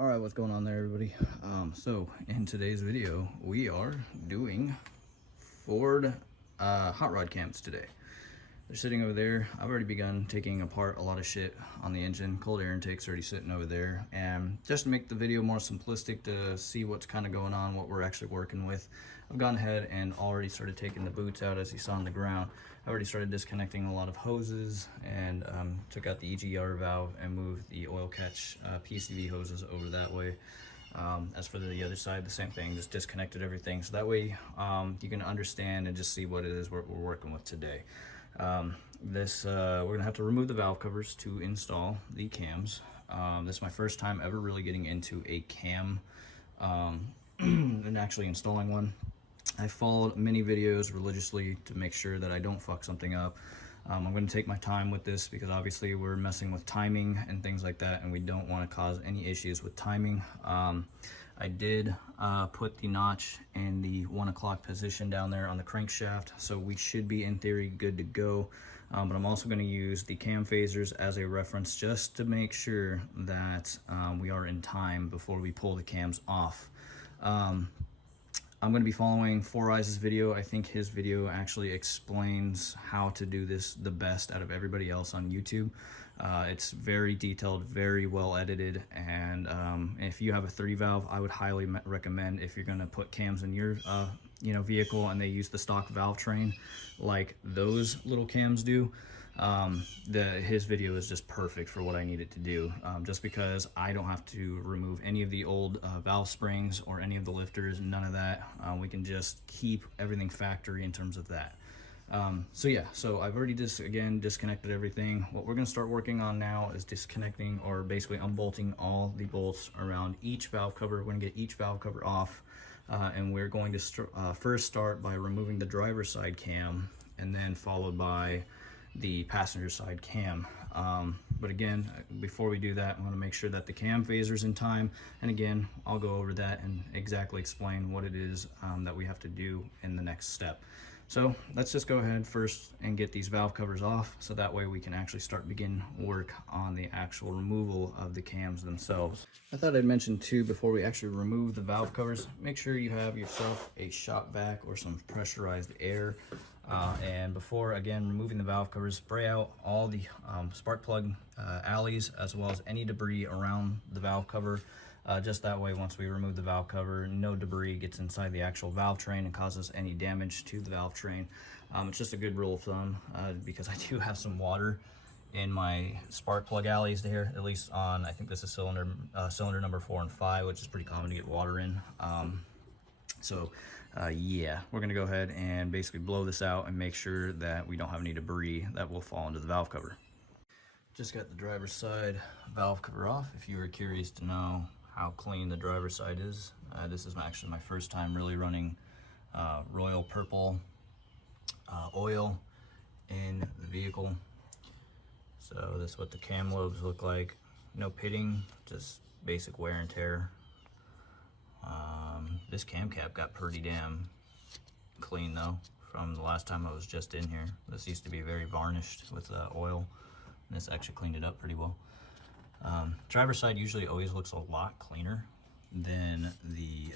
All right, what's going on there, everybody? So in today's video, we are doing Ford hot rod cams today. They're sitting over there. I've already begun taking apart a lot of shit on the engine. Cold air intake's already sitting over there. And just to make the video more simplistic to see what's kind of going on, what we're actually working with, I've gone ahead and already started taking the boots out as you saw on the ground. I already started disconnecting a lot of hoses and took out the EGR valve and moved the oil catch PCV hoses over that way. As for the other side, the same thing, just disconnected everything. So that way you can understand and just see what it is we're working with today. We're gonna have to remove the valve covers to install the cams. This is my first time ever really getting into a cam and actually installing one. I followed many videos religiously to make sure that I don't fuck something up. I'm going to take my time with this because obviously we're messing with timing and things like that, and we don't want to cause any issues with timing. I did put the notch in the 1 o'clock position down there on the crankshaft, so we should be in theory good to go. But I'm also going to use the cam phasers as a reference just to make sure that we are in time before we pull the cams off. I'm going to be following Four Eyes' video. I think his video actually explains how to do this the best out of everybody else on YouTube. It's very detailed, very well edited, and if you have a 3-valve, I would highly recommend, if you're going to put cams in your vehicle and they use the stock valve train like those little cams do, his video is just perfect for what I need it to do, just because I don't have to remove any of the old valve springs or any of the lifters, none of that. We can just keep everything factory in terms of that. So I've already disconnected everything. What we're going to start working on now is disconnecting, or basically unbolting all the bolts around each valve cover. We're going to get each valve cover off, and we're going to first start by removing the driver's side cam, and then followed by the passenger side cam. But again, before we do that, I want to make sure that the cam phaser's in time, and again, I'll go over that and exactly explain what it is that we have to do in the next step. So let's just go ahead first and get these valve covers off, so that way we can actually begin work on the actual removal of the cams themselves. I thought I'd mention too, before we actually remove the valve covers, make sure you have yourself a shop vac or some pressurized air. And before, again, removing the valve covers, spray out all the spark plug alleys, as well as any debris around the valve cover. Just that way, once we remove the valve cover, no debris gets inside the actual valve train and causes any damage to the valve train. It's just a good rule of thumb, because I do have some water in my spark plug alleys there, at least on, I think this is cylinder number 4 and 5, which is pretty common to get water in. Yeah, we're gonna go ahead and basically blow this out and make sure that we don't have any debris that will fall into the valve cover. Just got the driver's side valve cover off. If you were curious to know how clean the driver's side is, this is actually my first time really running royal purple oil in the vehicle. So this is what the cam lobes look like. No pitting, just basic wear and tear. This cam cap got pretty damn clean though from the last time I was just in here. This used to be very varnished with oil, and this actually cleaned it up pretty well. Driver's side usually always looks a lot cleaner than the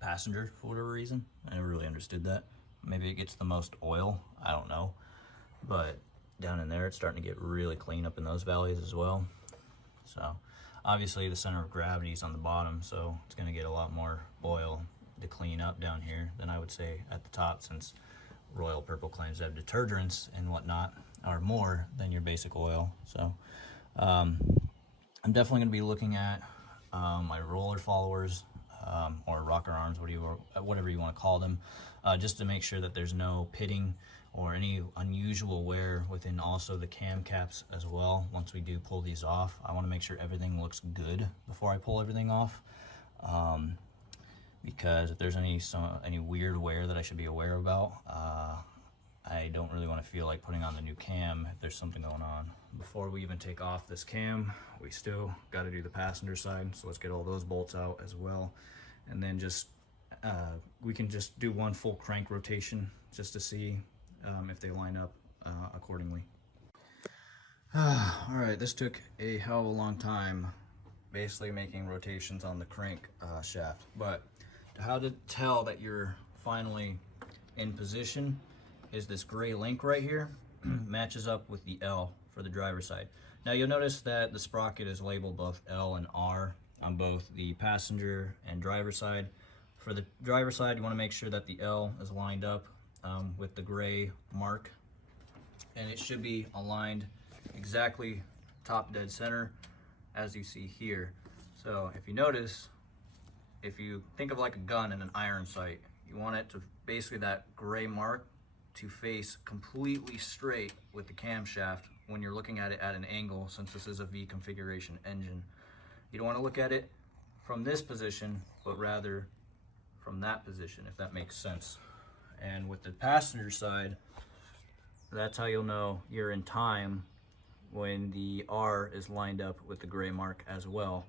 passenger for whatever reason. I never really understood that. Maybe it gets the most oil, I don't know. But down in there, it's starting to get really clean up in those valleys as well. So obviously the center of gravity is on the bottom, so it's going to get a lot more oil to clean up down here than I would say at the top, since Royal Purple claims to have detergents and whatnot are more than your basic oil. So I'm definitely going to be looking at my roller followers or rocker arms, whatever you want to call them, just to make sure that there's no pitting or any unusual wear within also the cam caps as well. Once we do pull these off, I want to make sure everything looks good before I pull everything off, because if there's any weird wear that I should be aware about, I don't really want to feel like putting on the new cam if there's something going on. Before we even take off this cam, we still got to do the passenger side, so let's get all those bolts out as well, and then we can just do one full crank rotation just to see if they line up accordingly. All right, this took a hell of a long time basically making rotations on the crank shaft. But how to tell that you're finally in position is this gray link right here matches up with the L for the driver's side. Now you'll notice that the sprocket is labeled both L and R on both the passenger and driver side. For the driver side, you want to make sure that the L is lined up with the gray mark, and it should be aligned exactly top dead center as you see here. So if you notice, if you think of like a gun in an iron sight, you want it to basically that gray mark to face completely straight with the camshaft when you're looking at it at an angle, since this is a V configuration engine. You don't want to look at it from this position, but rather from that position, if that makes sense. And with the passenger side, that's how you'll know you're in time, when the R is lined up with the gray mark as well.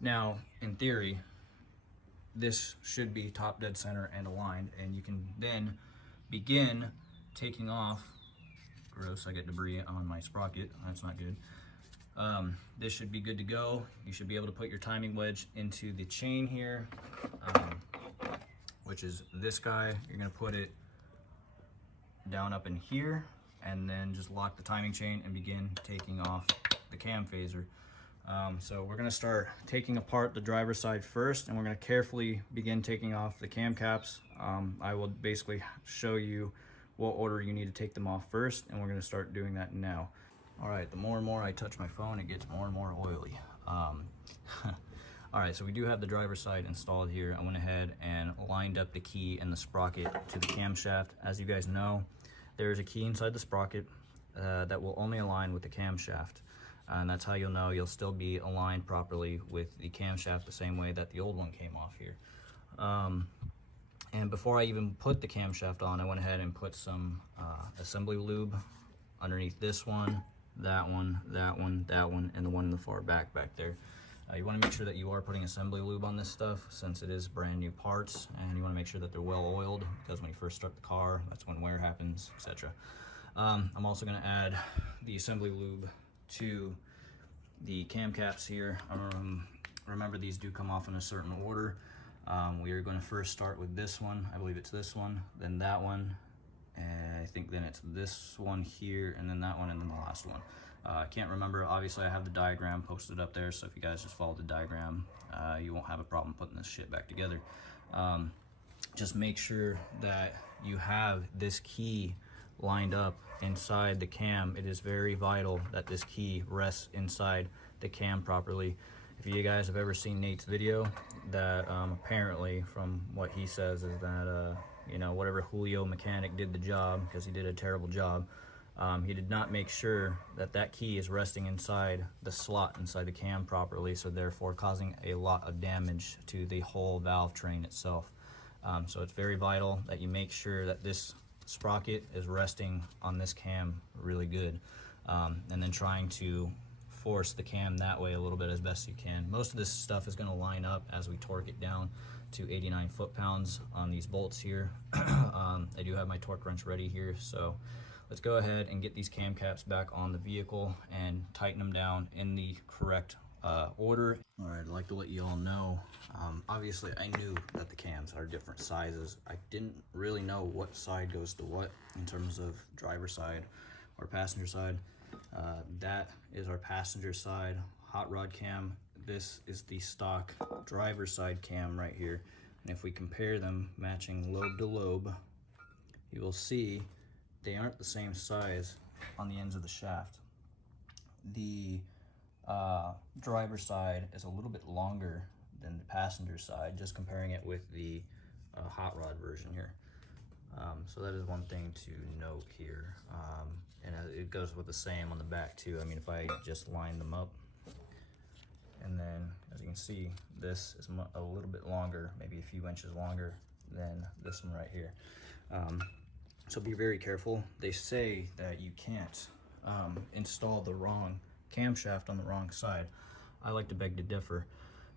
Now, in theory, this should be top dead center and aligned, and you can then begin taking off. Gross, I get debris on my sprocket, that's not good. This should be good to go. You should be able to put your timing wedge into the chain here, which is this guy. You're gonna put it down up in here, and then just lock the timing chain and begin taking off the cam phaser. So we're gonna start taking apart the driver's side first, and we're gonna carefully begin taking off the cam caps. I will basically show you what order you need to take them off first, and we're gonna start doing that now. All right, the more and more I touch my phone, it gets more and more oily. All right, so we do have the driver's side installed here. I went ahead and lined up the key and the sprocket to the camshaft. As you guys know, there's a key inside the sprocket that will only align with the camshaft. And that's how you'll know you'll still be aligned properly with the camshaft the same way that the old one came off here. And before I even put the camshaft on, I went ahead and put some assembly lube underneath this one, that one, that one, that one, and the one in the far back there. You want to make sure that you are putting assembly lube on this stuff, since it is brand new parts, and you want to make sure that they're well oiled, because when you first start the car, that's when wear happens, etc. I'm also going to add the assembly lube to the cam caps here. Remember, these do come off in a certain order. We are going to first start with this one. I believe it's this one, then that one, and I think then it's this one here, and then that one, and then the last one. I can't remember. Obviously, I have the diagram posted up there, so if you guys just follow the diagram, you won't have a problem putting this shit back together. Just make sure that you have this key lined up inside the cam. It is very vital that this key rests inside the cam properly. If you guys have ever seen Nate's video, that apparently, from what he says, is that you know, whatever Julio mechanic did the job, because he did a terrible job, he did not make sure that that key is resting inside the slot inside the cam properly, so therefore causing a lot of damage to the whole valve train itself. So it's very vital that you make sure that this sprocket is resting on this cam really good, and then trying to force the cam that way a little bit as best you can. Most of this stuff is going to line up as we torque it down to 89 foot-pounds on these bolts here. I do have my torque wrench ready here, so let's go ahead and get these cam caps back on the vehicle and tighten them down in the correct order. All right, I'd like to let you all know, obviously I knew that the cams are different sizes. I didn't really know what side goes to what in terms of driver side or passenger side. That is our passenger side hot rod cam. This is the stock driver side cam right here. And if we compare them, matching lobe to lobe, you will see they aren't the same size on the ends of the shaft. The driver side is a little bit longer than the passenger side, just comparing it with the hot rod version here. So that is one thing to note here. And it goes with the same on the back too. I mean, if I just line them up, and then as you can see, this is a little bit longer, maybe a few inches longer than this one right here. So be very careful. They say that you can't install the wrong camshaft on the wrong side. I like to beg to differ,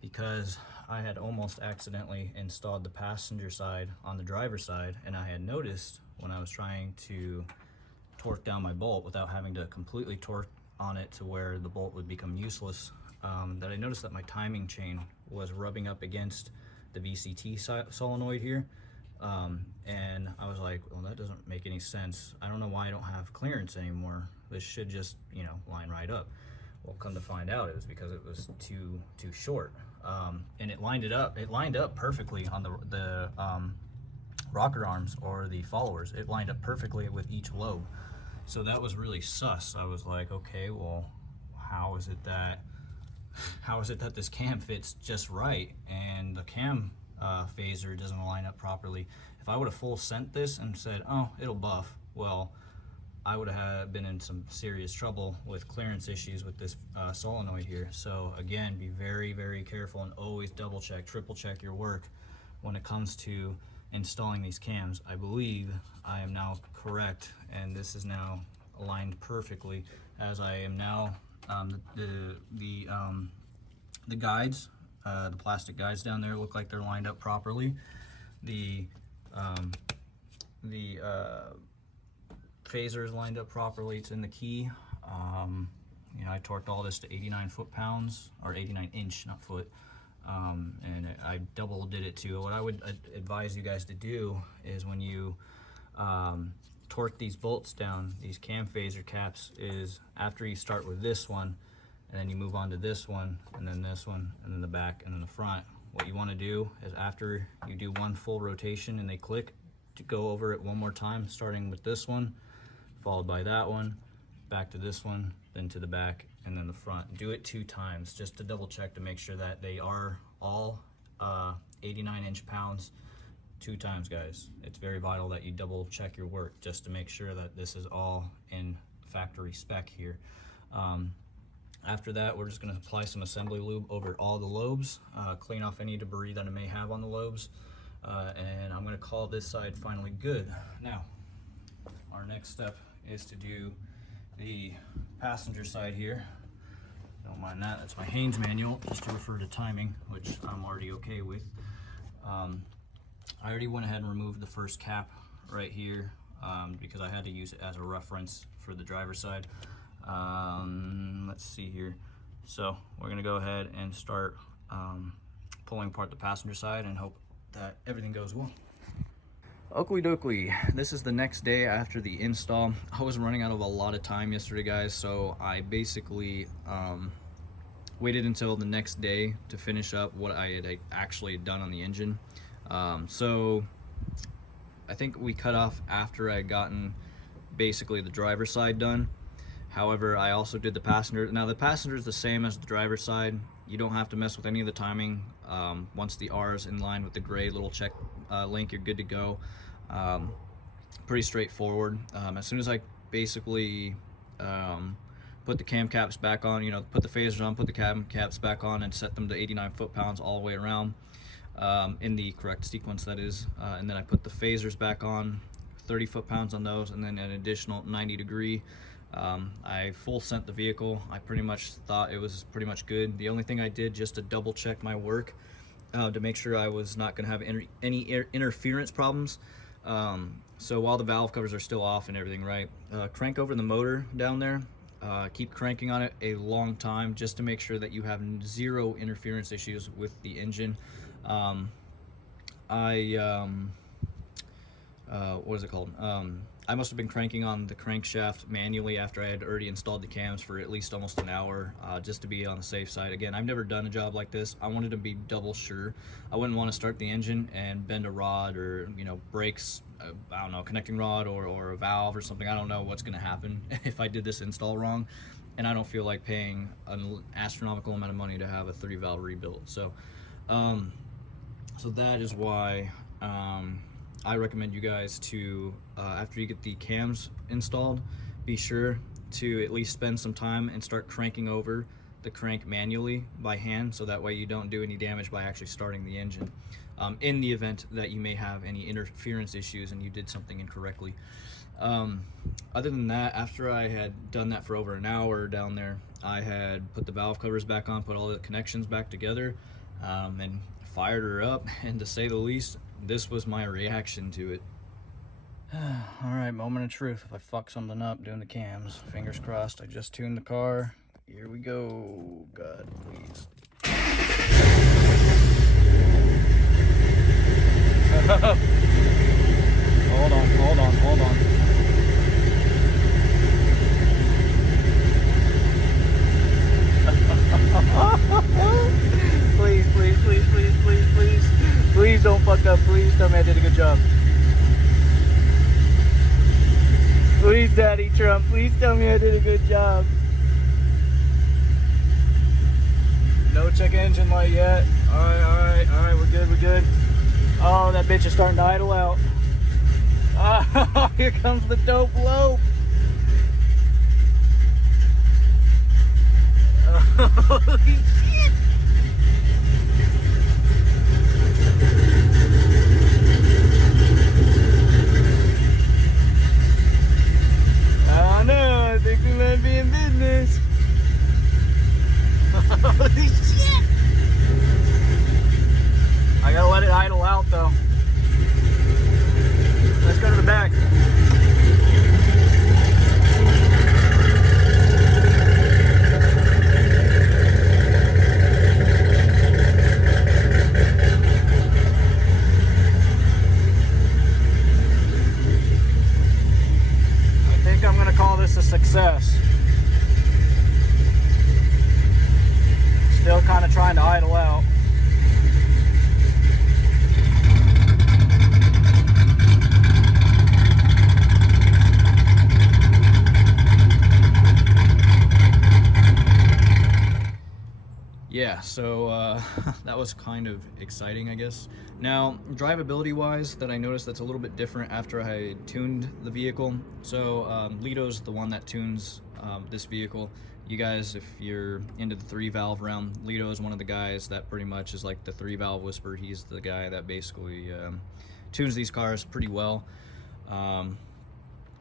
because I had almost accidentally installed the passenger side on the driver's side, and I had noticed when I was trying to torque down my bolt without having to completely torque on it to where the bolt would become useless, that I noticed that my timing chain was rubbing up against the VCT solenoid here. And I was like, well, that doesn't make any sense. I don't know why I don't have clearance anymore. This should just, you know, line right up. Well, come to find out, it was because it was too short. And it lined up perfectly on the rocker arms or the followers. It lined up perfectly with each lobe. So that was really sus. I was like, okay, well, how is it that this cam fits just right and the cam phaser doesn't line up properly? If I would have full sent this and said, oh, it'll buff, well, I would have been in some serious trouble with clearance issues with this solenoid here. So again, be very, very careful and always double check, triple check your work when it comes to installing these cams. I believe I am now correct, and this is now aligned perfectly, as I am now the guides, the plastic guides down there look like they're lined up properly. The phaser is lined up properly. It's in the key. You know, I torqued all this to 89 foot-pounds, or 89 inch, not foot. And I double did it too. What I would advise you guys to do is when you torque these bolts down, these cam phaser caps, is after you start with this one, and then you move on to this one, and then this one, and then the back, and then the front. What you want to do is after you do one full rotation and they click, to go over it one more time, starting with this one, followed by that one, back to this one, then to the back, and then the front. Do it 2 times just to double check to make sure that they are all 89 inch-pounds 2 times, guys. It's very vital that you double check your work just to make sure that this is all in factory spec here. After that, we're just going to apply some assembly lube over all the lobes, clean off any debris that it may have on the lobes, and I'm going to call this side finally good. Now, our next step is to do the passenger side here. Don't mind that, that's my Haynes manual, just to refer to timing, which I'm already okay with. I already went ahead and removed the first cap right here because I had to use it as a reference for the driver's side. Let's see here. So we're gonna go ahead and start pulling apart the passenger side and hope that everything goes well. Oakley dokley, this is the next day after the install. I was running out of a lot of time yesterday, guys, so I basically waited until the next day to finish up what I had actually done on the engine. So I think we cut off after I had gotten basically the driver's side done. However, I also did the passenger. Now the passenger is the same as the driver's side. You don't have to mess with any of the timing. Once the R is in line with the gray little check link, you're good to go. Pretty straightforward. As soon as I basically put the cam caps back on, you know, put the phasers on, put the cam caps back on, and set them to 89 foot-pounds all the way around, in the correct sequence, that is. And then I put the phasers back on, 30 foot-pounds on those, and then an additional 90-degree. I full sent the vehicle. I pretty much thought it was pretty much good. The only thing I did just to double check my work to make sure I was not going to have any interference problems. So while the valve covers are still off and everything, right, crank over the motor down there. Keep cranking on it a long time just to make sure that you have 0 interference issues with the engine. What is it called? I must have been cranking on the crankshaft manually after I had already installed the cams for at least almost an hour, just to be on the safe side. Again, I've never done a job like this. I wanted to be double sure. I wouldn't want to start the engine and bend a rod, or, you know, breaks, I don't know, connecting rod or a valve or something. I don't know what's going to happen if I did this install wrong, and I don't feel like paying an astronomical amount of money to have a 3-valve rebuild. So that is why I recommend you guys to, after you get the cams installed, be sure to at least spend some time and start cranking over the crank manually by hand, so that way you don't do any damage by actually starting the engine, in the event that you may have any interference issues and you did something incorrectly. Other than that, after I had done that for over an hour down there, I had put the valve covers back on, put all the connections back together, and fired her up, and to say the least, this was my reaction to it. All right, moment of truth. If I fuck something up doing the cams, fingers crossed. I just tuned the car, Here we go. God, please. Hold on. Please. Please don't fuck up. Please tell me I did a good job. Please, Daddy Trump, please tell me I did a good job. No check engine light yet. Alright, we're good. Oh, that bitch is starting to idle out. Oh, here comes the dope lope. Holy shit. Oh no, I think we might be in business. Holy shit! I gotta let it idle out though. Let's go to the back. I think I'm gonna call this a success. Still kind of trying to idle out. Yeah, so that was kind of exciting, I guess. Now, drivability wise, that I noticed that's a little bit different after I tuned the vehicle. So Lito's the one that tunes this vehicle. You guys, if you're into the 3-valve realm, Lito is one of the guys that pretty much is like the 3-valve whisperer. He's the guy that basically tunes these cars pretty well.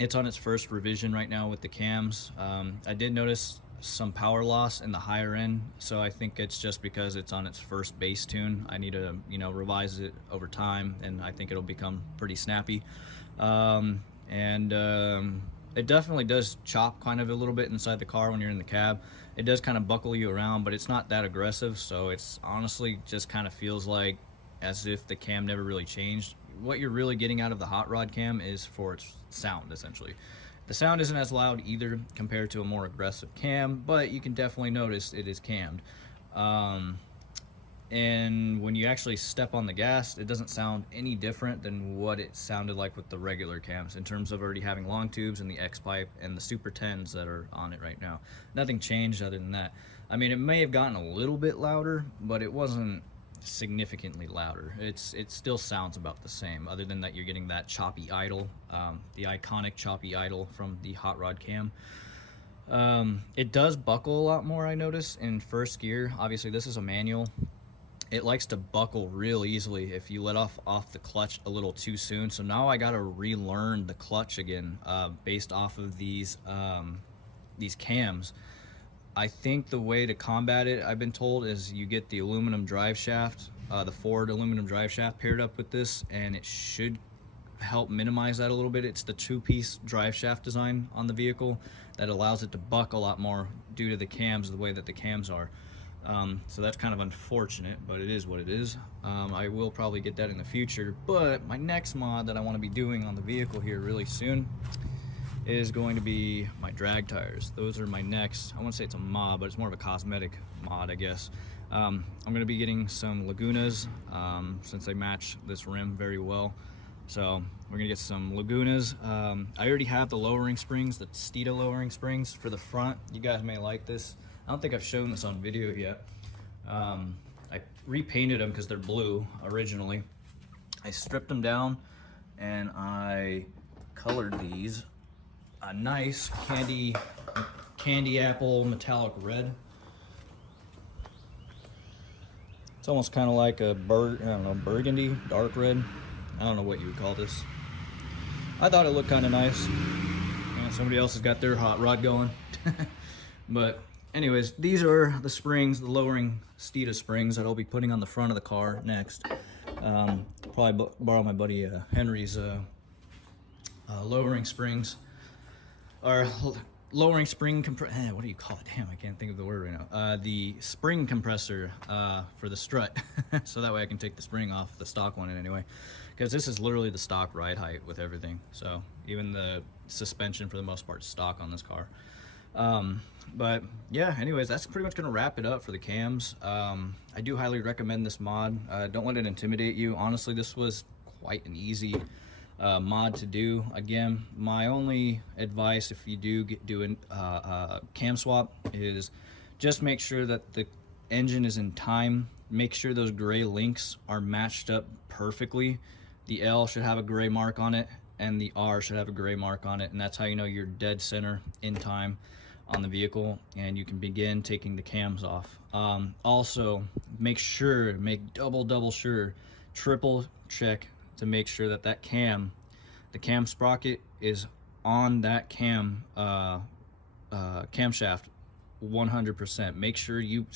It's on its first revision right now with the cams. I did notice some power loss in the higher end, so I think it's just because it's on its first base tune. I need to, you know, revise it over time, and I think it'll become pretty snappy. It definitely does chop kind of a little bit inside the car when you're in the cab. It does kind of buckle you around, but it's not that aggressive, so it's honestly just kind of feels like as if the cam never really changed. What you're really getting out of the hot rod cam is for its sound, essentially. The sound isn't as loud either compared to a more aggressive cam, but you can definitely notice it is cammed. And when you actually step on the gas, it doesn't sound any different than what it sounded like with the regular cams in terms of already having long tubes and the X-pipe and the Super 10s that are on it right now. Nothing changed other than that. I mean, it may have gotten a little bit louder, but it wasn't significantly louder. It still sounds about the same, other than that you're getting that choppy idle, the iconic choppy idle from the hot rod cam. It does buckle a lot more, I notice, in first gear. Obviously this is a manual. It likes to buckle real easily if you let off the clutch a little too soon. So now I gotta relearn the clutch again, based off of these cams. I think the way to combat it, I've been told, is you get the aluminum drive shaft, the Ford aluminum drive shaft paired up with this, and it should help minimize that a little bit. It's the 2-piece drive shaft design on the vehicle that allows it to buck a lot more due to the cams, the way that the cams are. So that's kind of unfortunate, but it is what it is. I will probably get that in the future, but my next mod that I want to be doing on the vehicle here really soon is going to be my drag tires. Those are my next, I wouldn't say it's a mod, but it's more of a cosmetic mod, I guess. I'm going to be getting some Lagunas, since they match this rim very well. So we're going to get some Lagunas. I already have the lowering springs, the Steeda lowering springs for the front. You guys may like this. I don't think I've shown this on video yet. I repainted them because they're blue originally. I stripped them down and I colored these a nice candy apple metallic red. It's almost kind of like a burgundy, dark red. I don't know what you would call this. I thought it looked kind of nice. And somebody else has got their hot rod going. But anyways, these are the springs, the lowering Steeda springs that I'll be putting on the front of the car next. Probably borrow my buddy Henry's lowering springs. Or lowering spring what do you call it? Damn, I can't think of the word right now. The spring compressor for the strut, so that way I can take the spring off the stock one anyway, because this is literally the stock ride height with everything. So even the suspension for the most part is stock on this car. But yeah, anyways, that's pretty much gonna wrap it up for the cams. I do highly recommend this mod. Don't let it intimidate you. Honestly, this was quite an easy mod to do. Again, my only advice if you do do a cam swap is just make sure that the engine is in time. Make sure those gray links are matched up perfectly. The L should have a gray mark on it and the R should have a gray mark on it, and that's how you know you're dead center in time on the vehicle, and you can begin taking the cams off. Also, make double sure, triple check to make sure that the cam sprocket is on that camshaft 100%. Make sure you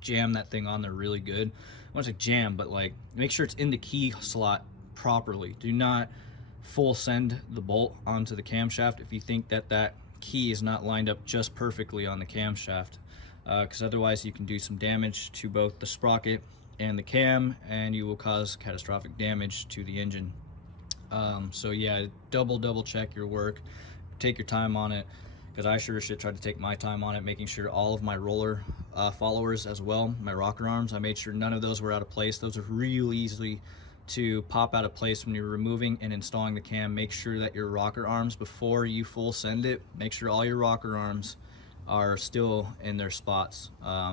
jam that thing on there really good. I want to say jam, but like make sure it's in the key slot properly. Do not full send the bolt onto the camshaft if you think that key is not lined up just perfectly on the camshaft, because otherwise you can do some damage to both the sprocket and the cam, and you will cause catastrophic damage to the engine. So yeah, double check your work, take your time on it, because I sure as shit tried to take my time on it, making sure all of my roller followers as well, my rocker arms, I made sure none of those were out of place. Those are real easy to pop out of place when you're removing and installing the cam. Make sure that your rocker arms, before you full send it, make sure all your rocker arms are still in their spots,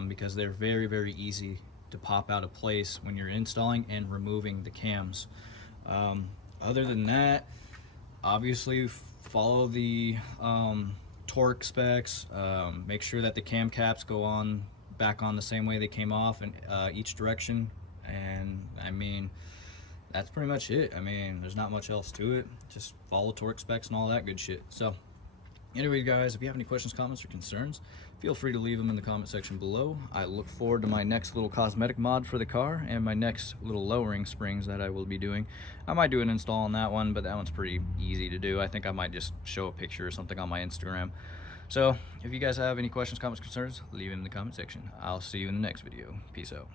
because they're very easy to pop out of place when you're installing and removing the cams. Other than that, obviously follow the torque specs. Make sure that the cam caps go back on the same way they came off in each direction, and I mean, that's pretty much it. I mean, there's not much else to it. Just follow torque specs and all that good shit. So anyway, guys, if you have any questions, comments, or concerns, feel free to leave them in the comment section below. I look forward to my next little cosmetic mod for the car and my next little lowering springs that I will be doing. I might do an install on that one, but that one's pretty easy to do. I think I might just show a picture or something on my Instagram. So if you guys have any questions, comments, concerns, leave them in the comment section. I'll see you in the next video. Peace out.